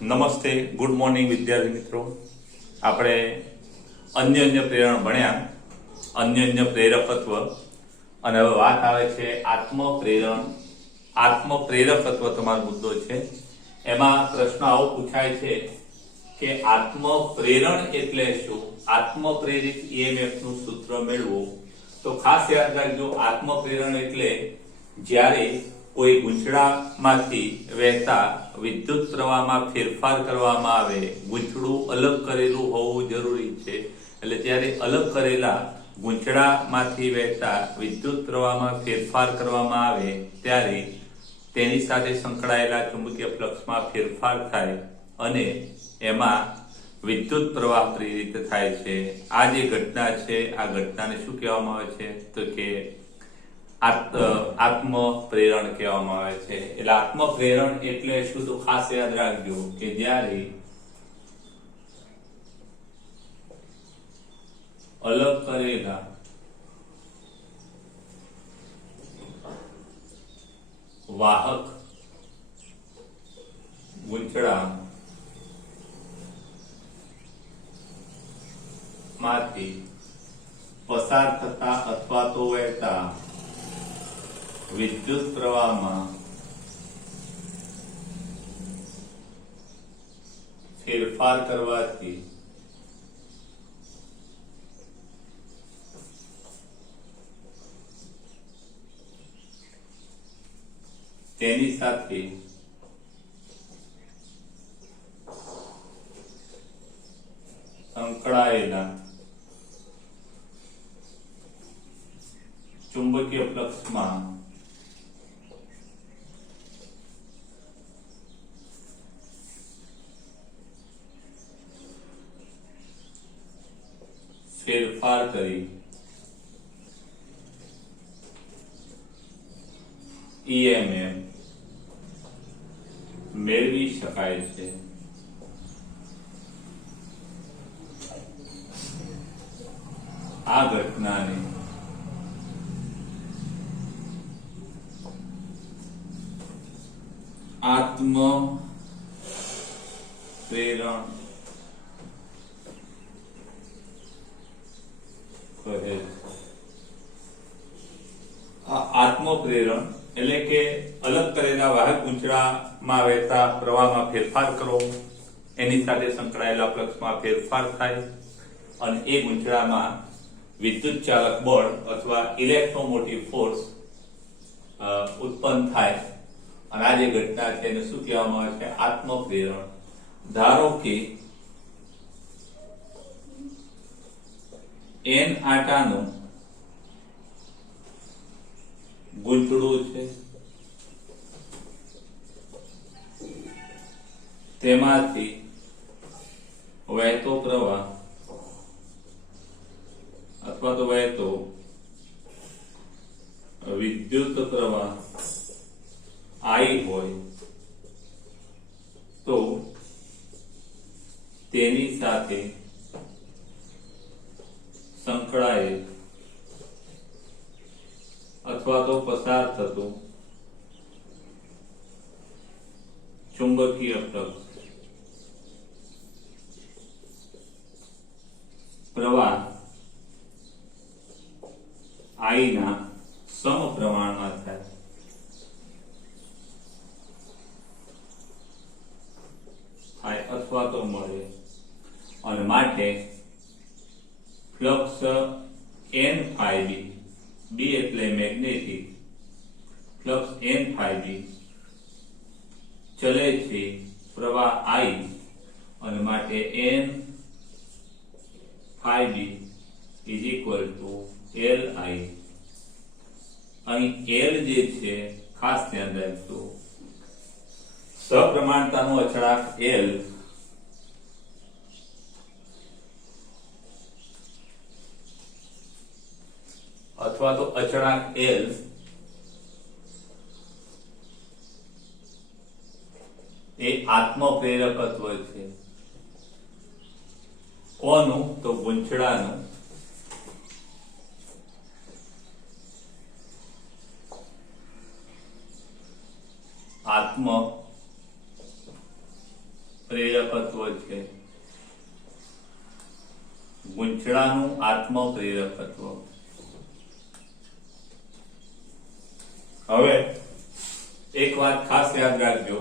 નમસ્તે, good morning વિદ્યાર્થી મિત્રો. આપણે અન્ય પ્રેરણ ભણ્યા, અન્ય પ્રેરકત્વ, અને હવે વાત આવે છે આત્મપ્રેરકત્વ તમારો મુદ્દો છે. એમાં પ્રશ્ન આવો પૂછાય છે કે આત્મપ્રેરણ એટલે શું? આત્મપ્રેરિત EMF નું સૂત્ર મેળવો. તો ખાસ યાદ રાખજો, આત્મપ્રેરણ એટલે જ્યારે કોઈ ગૂંચળામાંથી વહેતા વિદ્યુત પ્રવાહમાં ફેરફાર કરવામાં આવે. ગૂંચળું અલગ કરેલું હોવું જરૂરી છે. એટલે જ્યારે અલગ કરેલા ગૂંચળામાંથી વહેતા વિદ્યુત પ્રવાહમાં ફેરફાર કરવામાં આવે ત્યારે તેની સાથે સંકળાયેલા ચુંબકીય ફ્લક્સમાં ફેરફાર થાય અને એમાં વિદ્યુત પ્રવાહ પ્રેરિત થાય છે. આ જે ઘટના છે, આ ઘટનાને શું કહેવામાં આવે છે? તો કે આત્મપ્રેરણ કહેવામાં આવે છે. એટલે આત્મપ્રેરણ એટલે શું? તો ખાસ યાદ રાખજો કે જ્યારે અલગ કરેલા વાહક ગૂંચળા માંથી પસાર થતા અથવા તો વહેતા વિદ્યુત પ્રવાહમાં ફેરફાર કરવાથી તેની સાથે સંકળાયેલા ચુંબકીય ફ્લક્સમાં ફેરફાર કરી EMF મેળવી શકાય છે. આ ઘટનાને આત્મપ્રેરણ કહે છે. આત્મપ્રેરણ એટલે કે અલગ કરેલા વાહક ગૂંચળામાં વહેતા પ્રવાહમાં ફેરફાર કરો, એની સાથે સંકળાયેલા ફ્લક્સમાં ફેરફાર થાય અને એ ગૂંચળામાં વિદ્યુત ચાલક બળ અથવા ઇલેક્ટ્રોમોટિવ ફોર્સ ઉત્પન્ન થાય. અને આ જે ઘટના છે એને શું કહેવામાં આવે છે? આત્મપ્રેરણ. ધારો કે N આટાનું ગૂંચળું છે, તેમાંથી વહેતો પ્રવાહ અથવા તો વહેતો વિદ્યુત પ્રવાહ I હોય તો તેની સાથે સંકળાયેલ અથવા તો પસાર થતું ચુંબકીય ફ્લક્સ પ્રવાહ I ના સમપ્રમાણમાં થાય. અથવા તો મળે અને માટે flux N phi B, B એટલે magnetic flux N phi B ચલે છે પ્રવાહ I અને માટે N phi B is equal to LI. અહીં L જે છે ખાસ ધ્યાન રાખજો, સપ્રમાણતાનો અચળાંક L અથવા તો અચળાંક L એ આત્મપ્રેરકત્વ છે. કોનું? તો ગૂંચળાનું. આત્મ પ્રેરકત્વ છે, ગૂંચળાનું આત્મપ્રેરકત્વ. હવે એક વાત ખાસ યાદ રાખજો,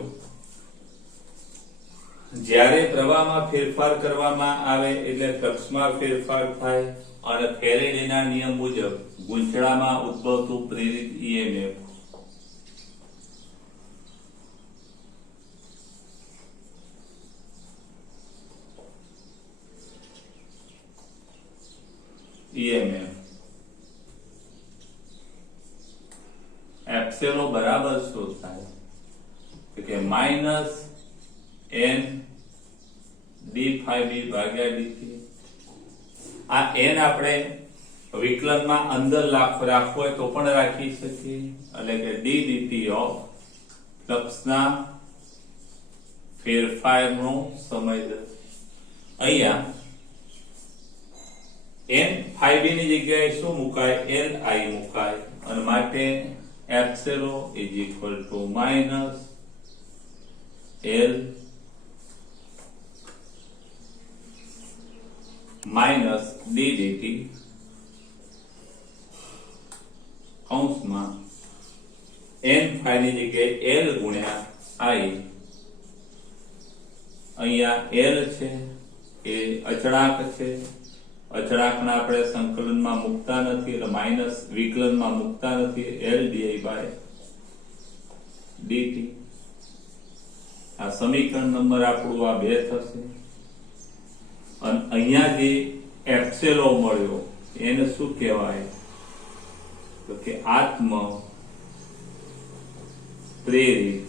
જ્યારે પ્રવાહમાં ફેરફાર કરવામાં આવે એટલે ફ્લક્સમાં ફેરફાર થાય અને ફેરેડેના નિયમ મુજબ ગૂંચળામાં ઉદ્ભવતું પ્રેરિત ઈએમએફ એપ્સિલો બરાબર શું થાય કે માઇનસ n d⁵b ભાગ્યા dt. આ n આપણે વિકલનમાં અંદર રાખવો હોય તો પણ રાખી શકીએ, એટલે કે d dt ઓફ ફ્લક્સના ફેરફારનો સમય દર. અહીંયા n⁵b ની જગ્યાએ શું મુકાય? Li મુકાય અને માટે epsilon is equal to minus L minus d dt કૌંસમાં n⁵ ની જગ્યાએ L ગુણ્યા I. અહીંયા L છે એ અચળાંક છે, અચળાંકના આપણે સંકલનમાં મૂકતા નથી એટલે માઇનસ વિકલનમાં મૂકતા નથી, L di by dt. આ સમીકરણ નંબર આપણું આ 2 થશે. અને અહીંયા જે એપ્સિલો મળ્યો એને શું કહેવાય? તો કે આત્મ પ્રેરિત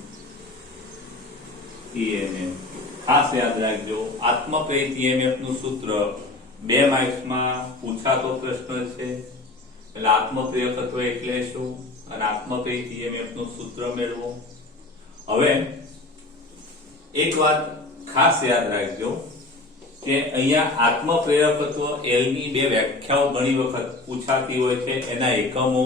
ઈએમએફ. ખાસ યાદ રાખજો, આત્મ પ્રેરિત ઈએમએફ નું સૂત્ર 2 માર્ક્સમાં પૂછાતો પ્રશ્ન છે. એટલે આત્મપ્રેરકત્વ એટલે શું અને આત્મપ્રેરિત ઈએમએફ નું સૂત્ર મેળવો. હવે એક વાત ખાસ યાદ રાખજો કે અહીંયા આત્મપ્રેરકત્વ L ની 2 વ્યાખ્યાઓ ઘણી વખત પૂછાતી હોય છે, એના એકમો.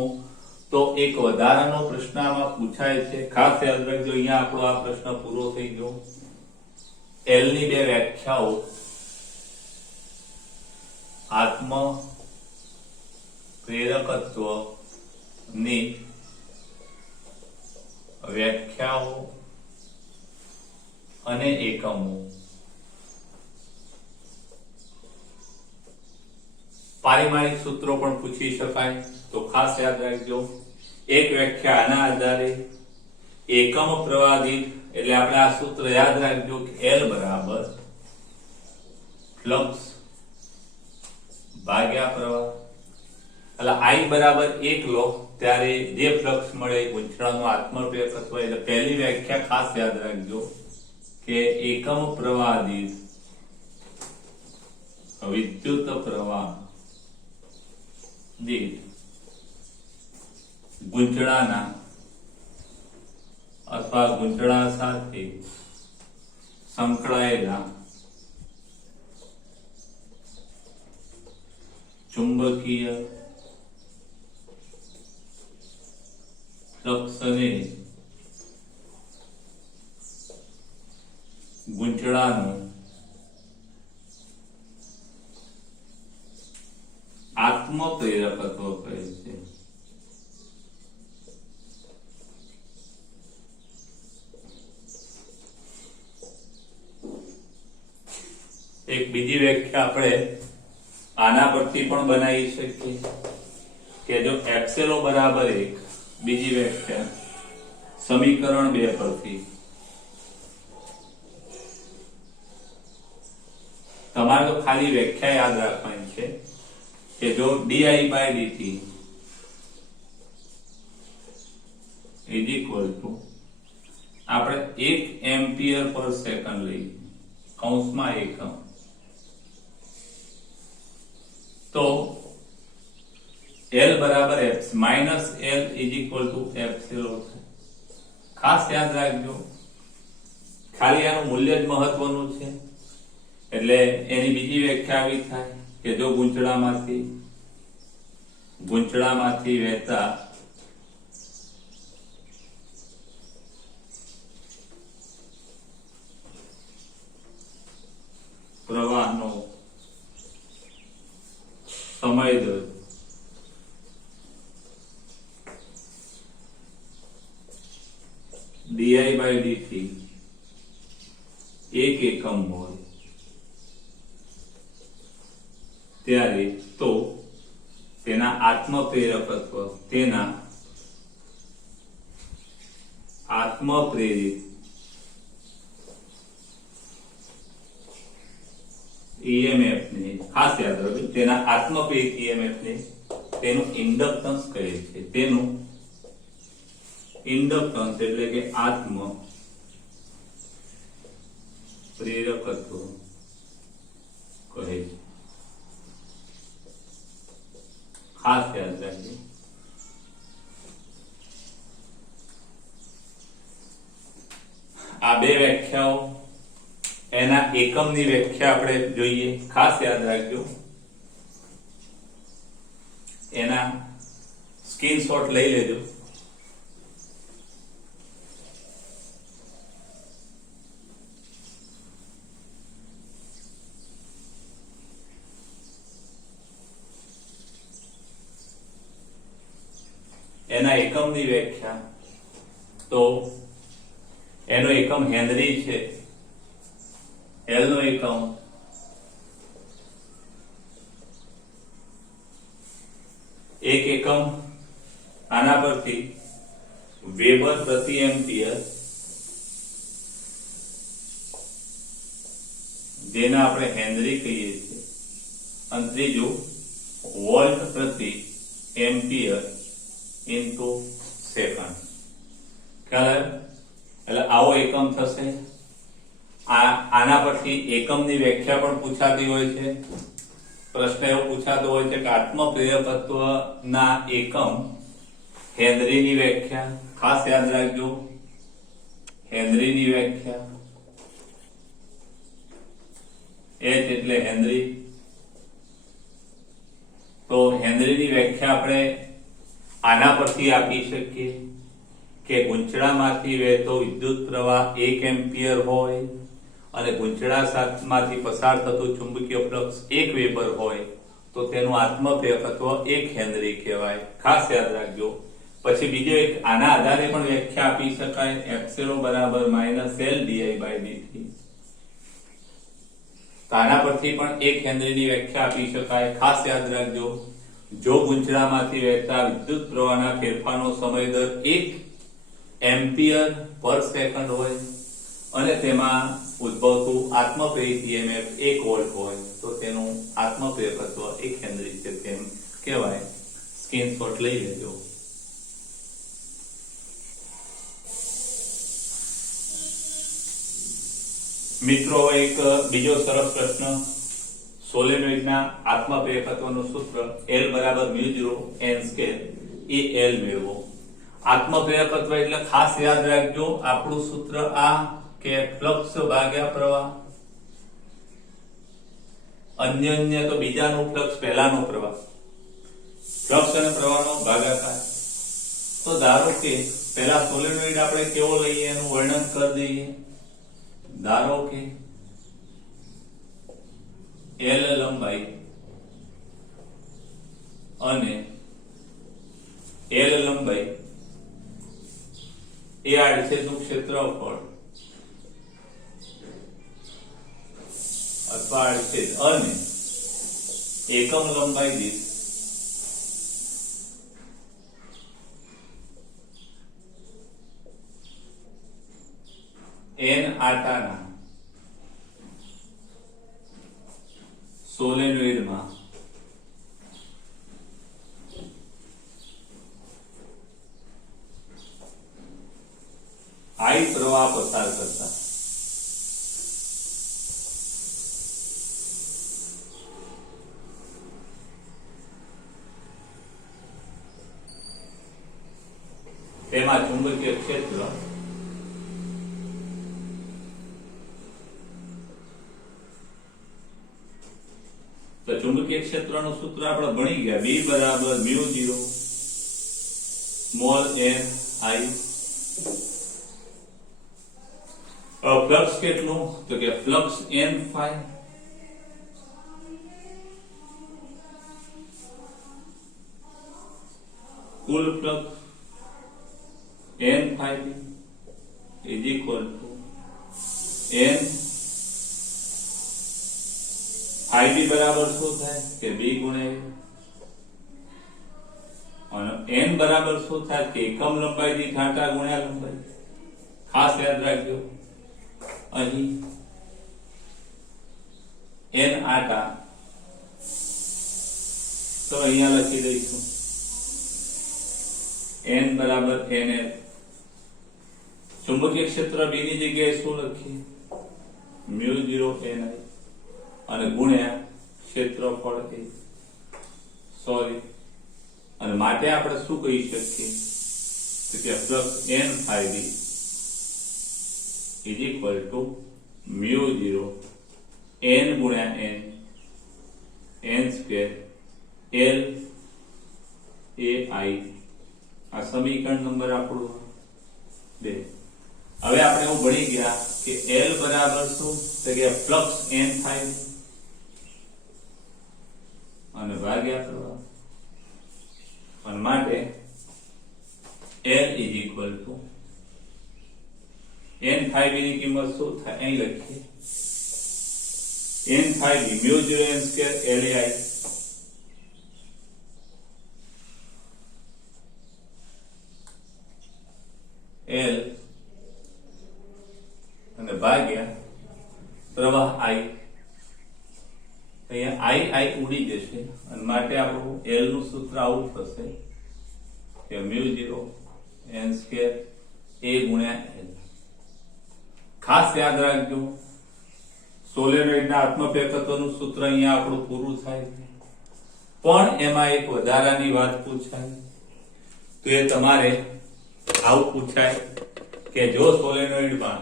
તો એક વધારાનો પ્રશ્ન આમાં પૂછાય છે, ખાસ યાદ રાખજો. અહીંયા આપણો આ પ્રશ્ન પૂરો થઈ ગયો. L ની 2 વ્યાખ્યાઓ, આત્મ પ્રેરકત્વ ની વ્યાખ્યાઓ અને એકમો. પારિમાણિક સૂત્રો પણ પૂછી શકાય, તો ખાસ યાદ રાખજો. એક વ્યાખ્યા આના આધારે એકમ પ્રવાહ દીઠ, એટલે આપણે આ સૂત્ર યાદ રાખજો કે L બરાબર ફ્લક્સ ભાગ્યા પ્રવાહ. એટલે I બરાબર 1 લો ત્યારે જે ફ્લક્સ મળે ગૂંચળાનું આત્મપ્રેરકત્વ. એટલે પહેલી વ્યાખ્યા ખાસ યાદ રાખજો કે એકમ પ્રવાહ દીઠ વિદ્યુત પ્રવાહ દીઠ ગૂંચળાના અથવા ગૂંચળા સાથે સંકળાયેલા ચુંબકીય ફ્લક્સને ગૂંચળાનું આત્મપ્રેરકત્વ કહે છે. એક બીજી વ્યાખ્યા આપણે આના પરથી પણ બનાવી શકીએ કે જો એપ્સિલો બરાબર 1, બીજી વ્યાખ્યા સમીકરણ 2 પરથી. તમારે તો ખાલી વ્યાખ્યા યાદ રાખવાની છે કે જો di by dt is equal to આપણે 1 એમ્પિયર પર સેકન્ડ લઈએ કૌંસમાં એકમ, તો L બરાબર minus L is equal to એપ્સિલો. ખાસ યાદ રાખજો, ખાલી આનું મૂલ્ય જ મહત્વનું છે. એટલે એની બીજી વ્યાખ્યા આવી થાય કે જો ગૂંચળામાંથી વહેતા દર di/dt 1 એકમ હોય ત્યારે તો તેના આત્મપ્રેરકત્વ આત્મપ્રેરિત EMF ને ખાસ યાદ રાખજો, તેના આત્મપ્રેરિત EMF ને તેનું ઇન્ડક્ટન્સ કહે છે. તેનું ઇન્ડક્ટન્સ એટલે કે આત્મ પ્રેરકત્વ કહે છે. ખાસ યાદ રાખજો. આ બે વ્યાખ્યાઓ, એના એકમની વ્યાખ્યા આપણે જોઈએ. ખાસ યાદ રાખજો, એના સ્ક્રીનશોટ લઈ લેજો. એના એકમની વ્યાખ્યા તો એનો એકમ હેનરી છે. L નો એકમ એક એકમ આના પરથી વેબર પ્રતિ એમ્પિયર, જેને આપણે હેનરી કહીએ છીએ, અને ત્રીજું વોલ્ટ પ્રતિ એમ્પિયર ઇન્ટુ સેકન્ડ. એટલે આવો એકમ થશે. આના પરથી એકમની વ્યાખ્યા પણ પૂછાતી હોય છે. પ્રશ્ન એવો પૂછાતો હોય છે કે આત્મપ્રેરકત્વના એકમ હેનરીની વ્યાખ્યા. ખાસ યાદ રાખજો, હેનરીની વ્યાખ્યા H એટલે હેનરી. તો હેનરીની વ્યાખ્યા આપણે આના પરથી આપી શકીએ કે ગૂંચળામાંથી વહેતો વિદ્યુત પ્રવાહ 1 એમ્પિયર હોય અને ગૂંચળામાંથી પસાર થતું ચુંબકીય ફ્લક્સ 1 વેબર હોય તો તેનું આત્મપ્રેરકત્વ 1 હેનરી કહેવાય. ખાસ યાદ રાખજો. પછી બીજો એક આના આધારે પણ વ્યાખ્યા આપી શકાય, એપ્સિલોન બરાબર -L di/dt. આના પરથી પણ 1 હેનરીની વ્યાખ્યા આપી શકાય. ખાસ યાદ રાખજો, જો ગૂંચળામાંથી વહેતા વિદ્યુત પ્રવાહના ફેરફારનો સમય દર 1 એમ્પિયર પર સેકન્ડ હોય અને તેમાં ઉદ્ભવતું આત્મપ્રેરિત EMF 1 વોલ્ટ હોય તો તેનું આત્મપ્રેરકત્વ 1 હેનરી છે તેમ કહેવાય. સ્ક્રીનશોટ લઈ લેજો. મિત્રો, એક બીજો સરસ પ્રશ્ન. સોલેનોઇડના આત્મપ્રેરકત્વનું સૂત્ર L બરાબર μ0 n2 એ L મેળવો. આત્મપ્રેરકત્વ એટલે ખાસ યાદ રાખજો, આપણું સૂત્ર આ કે ફ્લક્સ ભાગ્યા પ્રવાહ. અન્ય તો બીજાનું ફ્લક્સ, પહેલાનો પ્રવાહ. ફ્લક્સ અને પ્રવાહનો ભાગાકાર. તો ધારો કે પહેલા સોલેનોઇડ આપણે કેવો લઈએ એનું વર્ણન કરી દઈએ. ધારો કે L લંબાઈ અને L લંબાઈ એ આડછેદનું ક્ષેત્રફળ અથવા આડછેદ અને એકમ લંબાઈ દીઠ n આટાના સોલેનોઇડમાં I પ્રવાહ પસાર કરતા તેમાં ચુંબકીય ક્ષેત્ર તો ચુંબકીય ક્ષેત્રનું સૂત્ર આપણે ભણી ગયા. B બરાબર μ0 સ્મોલ n I. ફ્લક્સ કેટલું? તો કે flux n phi cool flux n phi b is equal to n phi b બરાબર શું થાય કે b ગુણ્યા અને n બરાબર શું થાય કે એકમ લંબાઈ દીઠ આંટા ગુણ્યા લંબાઈ. ખાસ યાદ રાખજો અહીં n આંટા તો અહીંયા લખી દઈશું n બરાબર nl. ચુંબકીય ક્ષેત્ર b ની જગ્યાએ શું લખીએ μ0 ni અને ગુણ્યા ક્ષેત્રફળ a. સોરી, અને માટે આપણે શું કહી શકીએ કે flux n phi b is equal to μ0 n ગુણ્યા n square l a i. આ સમીકરણ નંબર આપણું 2. હવે આપણે એવું ભણી ગયા કે l બરાબર શું તો કે ફ્લક્સ n થાય અને ભાગ્યા પ્રવાહ, અને માટે l is equal to n phi b ની કિંમત શું થાય અહીં લખીએ n phi b μ0 n square l a i l અને ભાગ્યા પ્રવાહ i. અહીંયા i ઉડી જશે અને માટે આપણું l નું સૂત્ર આવું થશે કે μ0 n સ્ક્વેર a ગુણ્યા l. ખાસ યાદ રાખજો સોલેનોઇડના આત્મપ્રેરકત્વનું સૂત્ર અહીંયા આપણું પૂરું થાય છે, પણ એમાં એક વધારાની વાત પૂછાય તો એ તમારે આવું પૂછાય કે જો સોલેનોઇડમાં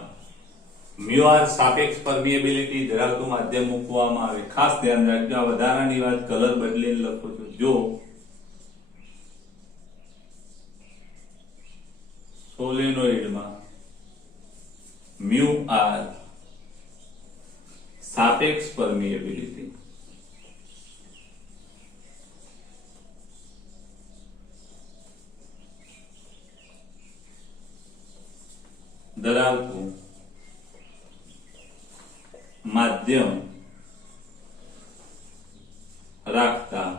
μr સાપેક્ષ પરમિએબિલિટી ધરાવતું માધ્યમ મૂકવામાં આવે. ખાસ ધ્યાન રાખજો, આ વધારાની વાત કલર બદલીને લખો છો. જો સોલેનોઇડમાં μr સાપેક્ષ પરમિએબિલિટી ધરાવતું માધ્યમ રાખતા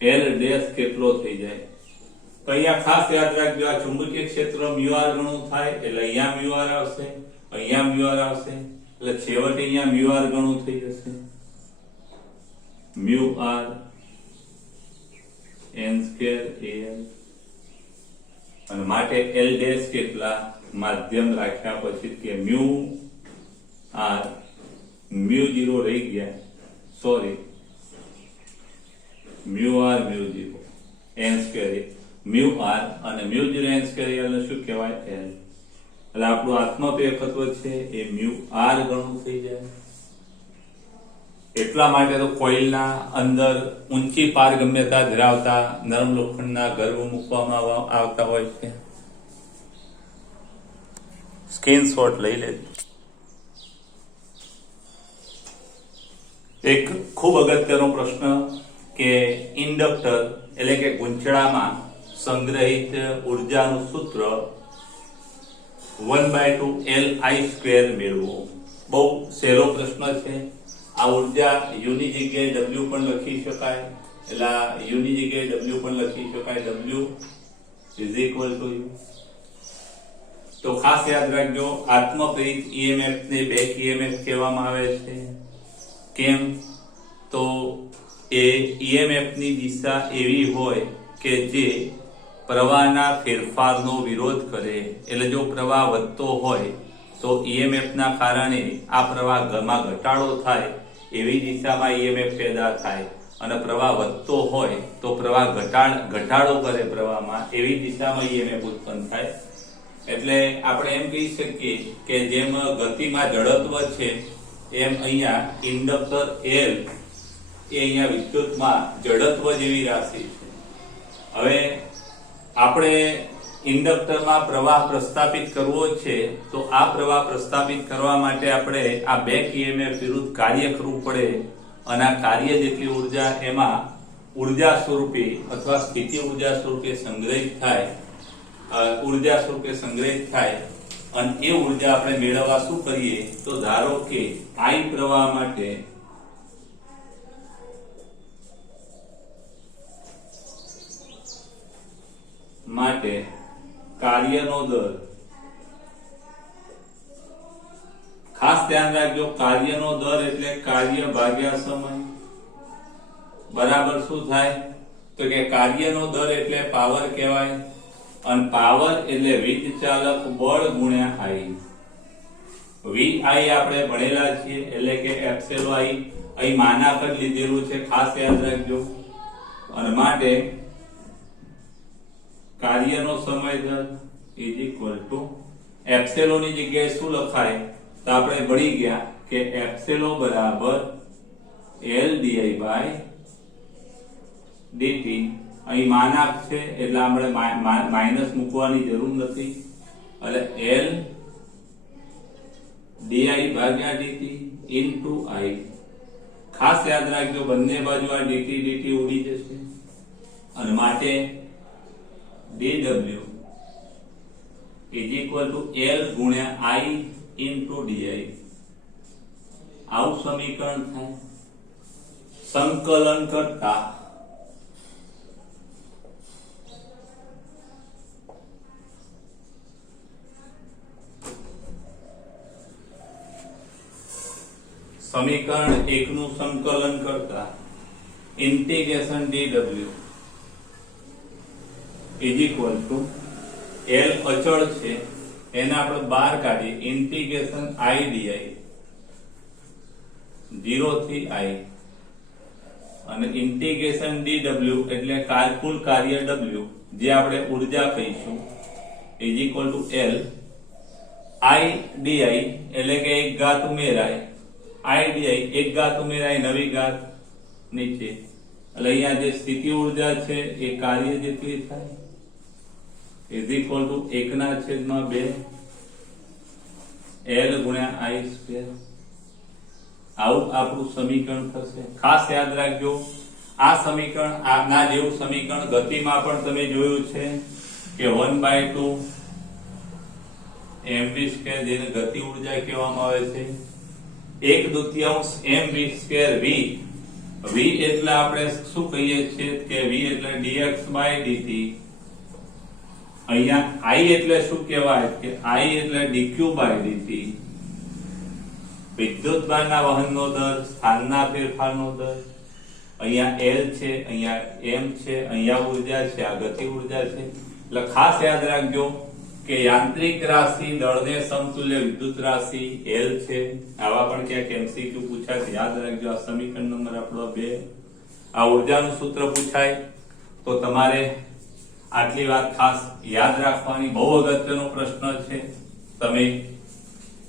L ડેશ કેટલો થઈ જાય. તો અહીંયા ખાસ યાદ રાખજો આ ચુંબકીય ક્ષેત્ર μr ગણું થાય એટલે અહીંયા μr આવશે, અહીંયા μr આવશે, એટલે છેવટે અહીંયા μr ગણું થઈ જશે μr n સ્ક્વેર al. અને માટે l ડેશ કેટલા માધ્યમ રાખ્યા પછી કે μr μ0 રહી ગયા, sorry μr μ0 n square μr અને μ0 n સ્ક્વેર l ને શું કહેવાય l. એટલે આપણું આત્મપ્રેરકત્વ છે એ μr ગણું થઈ જાય. એટલા માટે તો કોઇલના અંદર ઊંચી પારગમ્યતા ધરાવતા નરમ લોખંડના ગર્વ મૂકવામાં આવતા હોય છે. સ્ક્રીનશોટ લઈ લેજો. એક ખૂબ અગત્યનો પ્રશ્ન કે ઇન્ડક્ટર એટલે કે ગુંચળામાં સંગ્રહિત ઉર્જાનું સૂત્ર 1/2 Li² મેળવો. બહુ સહેલો પ્રશ્ન છે. આ ઉર્જા u ની જગ્યાએ w પણ લખી શકાય, એટલે u ની જગ્યાએ w પણ લખી શકાય. w = u. તો ખાસ યાદ રાખજો આત્મપ્રેરિત EMF ને બેક EMF કહેવામાં આવે છે. કેમ? તો એ EMF ની દિશા એવી હોય કે જે પ્રવાહના ફેરફારનો વિરોધ કરે. એટલે જો પ્રવાહ વધતો હોય તો EMF ના કારણે આ પ્રવાહમાં ઘટાડો થાય એવી દિશામાં EMF પેદા થાય, અને પ્રવાહ વધતો હોય તો પ્રવાહ ઘટાડો કરે પ્રવાહમાં એવી દિશામાં EMF ઉત્પન્ન થાય. એટલે આપણે એમ કહી શકીએ કે જેમ ગતિમાં જડત્વ છે એમ અહીંયા ઇન્ડક્ટર L એ અહીંયા વિદ્યુતમાં જડત્વ જેવી રાશિ છે. હવે આપણે ઇન્ડક્ટરમાં પ્રવાહ પ્રસ્થાપિત કરવો છે તો આ પ્રવાહ પ્રસ્થાપિત કરવા માટે આપણે આ બેક EMF વિરુદ્ધ કાર્ય કરવું પડે, અને આ કાર્ય જેટલી ઉર્જા એમાં ઉર્જા સ્વરૂપે અથવા સ્થિતિ ઉર્જા સ્વરૂપે સંગ્રહિત થાય, ઉર્જા સ્વરૂપે સંગ્રહિત થાય અને એ ઉર્જા આપણે મેળવવા શું કરીએ તો ધારો કે I પ્રવાહ માટે કાર્યનો દર, ખાસ ધ્યાન રાખજો કાર્યનો દર એટલે કાર્ય ભાગ્યા સમય બરાબર શું થાય તો કે કાર્યનો દર એટલે પાવર કહેવાય અને પાવર એટલે વીજચાલક બળ ગુણ્યા I. VI આપણે ભણેલા છીએ એટલે કે એપ્સિલોન I અહીં માનાક જ લીધેલું છે, ખાસ યાદ રાખજો. અને માટે કાર્યનો સમય દર ઇઝ ઇક્વલ ટુ એપ્સિલોન ની જગ્યાએ શું લખાય તો આપણે ભણી ગયા કે એપ્સિલોન બરાબર L di by dt. અહીં માનાક છે એટલે આપણે માઈનસ મૂકવાની જરૂર નથી એટલે L di ભાગ્યા dt ઇન્ટુ I. ખાસ યાદ રાખજો બંને બાજુ આ dt dt ઉડી જશે અને માટે dw is equal to L ગુણ્યા I into di. આવું સમીકરણ થાય. સંકલન કરતા સમીકરણ 1 નું સંકલન કરતા integration dw is equal to L અચળ છે એને આપણે બહાર કાઢીએ ઇન્ટિગ્રેશન I di 0 થી I અને ઇન્ટિગ્રેશન dw એટલે કુલ કાર્ય w જે આપણે ઊર્જા કહીશું is equal to L I di એટલે કે એક ઘાત ઉમેરાય I di એક ઘાત ઉમેરાય નવી ઘાત નીચે એટલે અહીંયા જે સ્થિતિ ઊર્જા છે એ કાર્ય જેટલી થાય is equal to 1/2 L ગુણ્યા I સ્ક્વેર. આવું આપણું સમીકરણ થશે. ખાસ યાદ રાખજો આ સમીકરણ આના જેવું સમીકરણ ગતિમાં પણ તમે જોયું છે કે 1/2 mv સ્ક્વેર જેને ગતિ ઊર્જા કહેવામાં આવે છે 1/2 mv સ્ક્વેર v. v એટલે આપણે શું કહીએ છીએ કે v એટલે dx/dt. અહીંયા I એટલે શું કહેવાય કે I એટલે dq/dt. વિદ્યુતભારના વહનનો દર, સ્થાનના ફેરફારનો દર. અહીંયા L છે, અહીંયા m છે, અહીંયા ઊર્જા છે, આ ગતિ ઊર્જા છે. એટલે ખાસ યાદ રાખજો કે યાંત્રિક રાશિ દળને સમતુલ્ય વિદ્યુત રાશિ L છે. આવા પણ ક્યાંક MCQ પૂછાય છે, યાદ રાખજો. આ સમીકરણ નંબર આપણો 2. આ ઊર્જાનું સૂત્ર પૂછાય તો તમારે આટલી વાત ખાસ યાદ રાખવાની. બહુ અગત્યનો પ્રશ્ન છે, તમે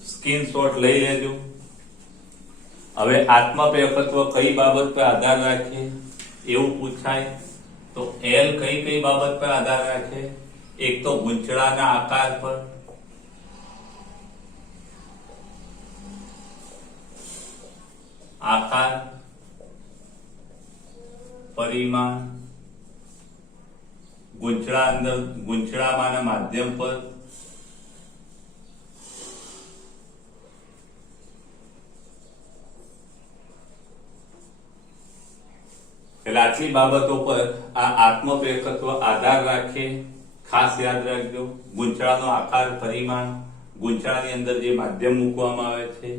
સ્ક્રીનશોટ લઈ લેજો. હવે આત્મપ્રેરકત્વ કઈ બાબત પર આધાર રાખે એવું પૂછાય તો L કઈ બાબત પર આધાર રાખે? એક તો ગૂંચળાના આકાર પર, આકાર, પરિમાણ, ગૂંચળામાંના માધ્યમ પર, એટલે આટલી બાબતો પર આ આત્મપ્રેરકત્વ આધાર રાખે. ખાસ યાદ રાખજો ગૂંચળાનો આકાર, પરિમાણ, ગૂંચળાની અંદર જે માધ્યમ મૂકવામાં આવે છે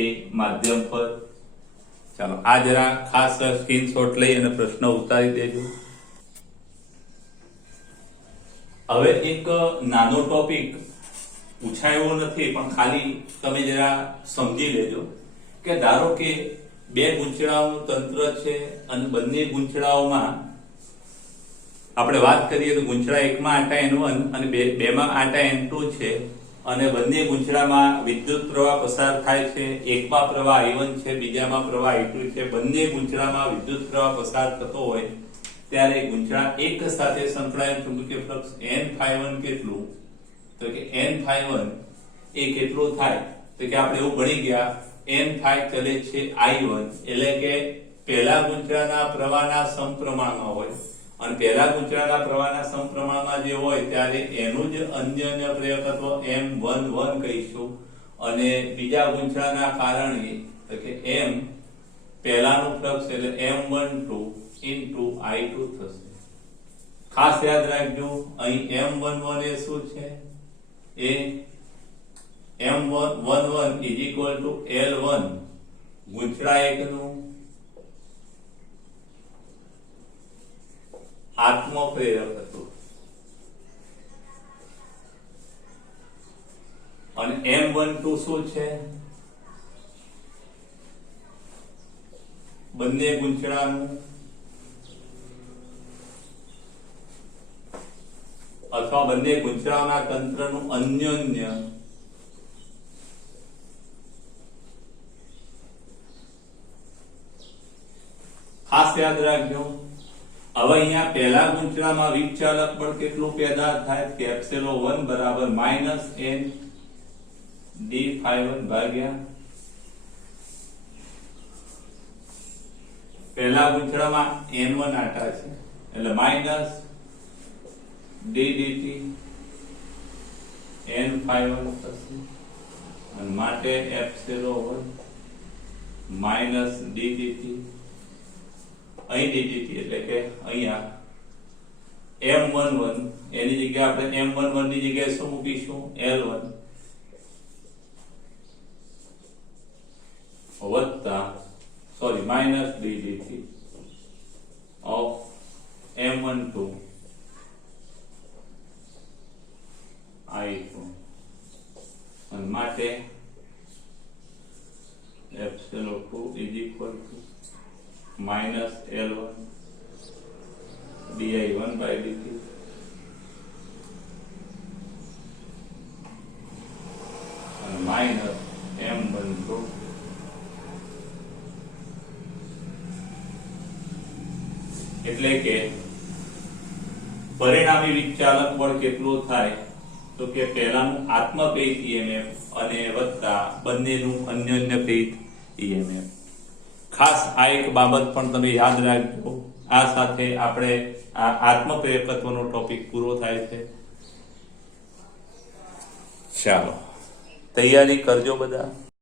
એ માધ્યમ પર. ચાલો આ જરા ખાસ સ્ક્રીનશોટ લઈ અને પ્રશ્ન ઉતારી દેજો. હવે એક નાનો ટોપિક પૂછાયો નથી પણ ખાલી તમે જરા સમજી લેજો કે ધારો કે બે ગૂંચળાઓનું તંત્ર છે અને બંને ગૂંચળાઓમાં આપણે વાત કરીએ તો ગૂંચળા એકમાં આટા N1 અને બેમાં આટા N2 છે અને બંને ગૂંચળામાં વિદ્યુત પ્રવાહ પસાર થાય છે. એકમાં પ્રવાહ I1 છે, બીજામાં પ્રવાહ I2 છે. બંને ગૂંચળામાં વિદ્યુત પ્રવાહ પસાર થતો હોય ત્યારે ગૂંચળા એક સાથે સંકળાયેલ ચુંબકીય ફ્લક્સ N∅1 કેટલું તો કે N∅1 એ કેટલું થાય તો કે આપણે એવું ભણી ગયા N∅ ચલે છે I1 એટલે કે પહેલા ગુંચળાના પ્રવાહના સમપ્રમાણમાં હોય અને પહેલા ગુંચળાના પ્રવાહના સમપ્રમાણમાં જે હોય ત્યારે એનું જ અન્ય પ્રેરકત્વ M11 કહીશું અને બીજા ગુંચળાના કારણે કે M પહેલાનું ફ્લક્સ એટલે M12 into I2 થશે. ખાસ યાદ રાખજો અહીં M11 એ શું છે એ M11 is equal to L1 ગુંચળા એકનું આત્મપ્રેરકત્વ અને M12 શું છે બંને ગુંચળાનું અથવા બંને ગુંચળાઓના તંત્રનું અન્યોન્ય ખાસ યાદ રાખજો. હવે અહીંયા પહેલા ગુંચળામાં વિચાલક બળ કેટલું પેદા થાય કે ε1 બરાબર -n d∅1 ભાગ્યા પહેલા ગુંચળામાં n1 આટા છે એટલે માઈનસ d dt n∅1 થશે અને માટે ε1 માઈનસ d dt અહીં dt એટલે કે અહીંયા M11 એની જગ્યાએ આપણે M11 ની જગ્યાએ શું મૂકીશું L1 વત્તા minus d dt of M12 I2 અને માટે ε2 is equal to minus L1 di1 by dt and minus M12 એટલે કે પરિણામી વિચાલક બળ કેટલું થાય તો કે પહેલાનું આત્મપ્રેરિત EMF અને વત્તા બંનેનું અન્યોન્ય પ્રેરિત EMF. ખાસ આ એક બાબત પણ તમે યાદ રાખજો. આ સાથે આપણે આ આત્મપ્રેરકત્વનો ટોપિક પૂરો થાય છે. ચાલો તૈયારી કરજો બધા.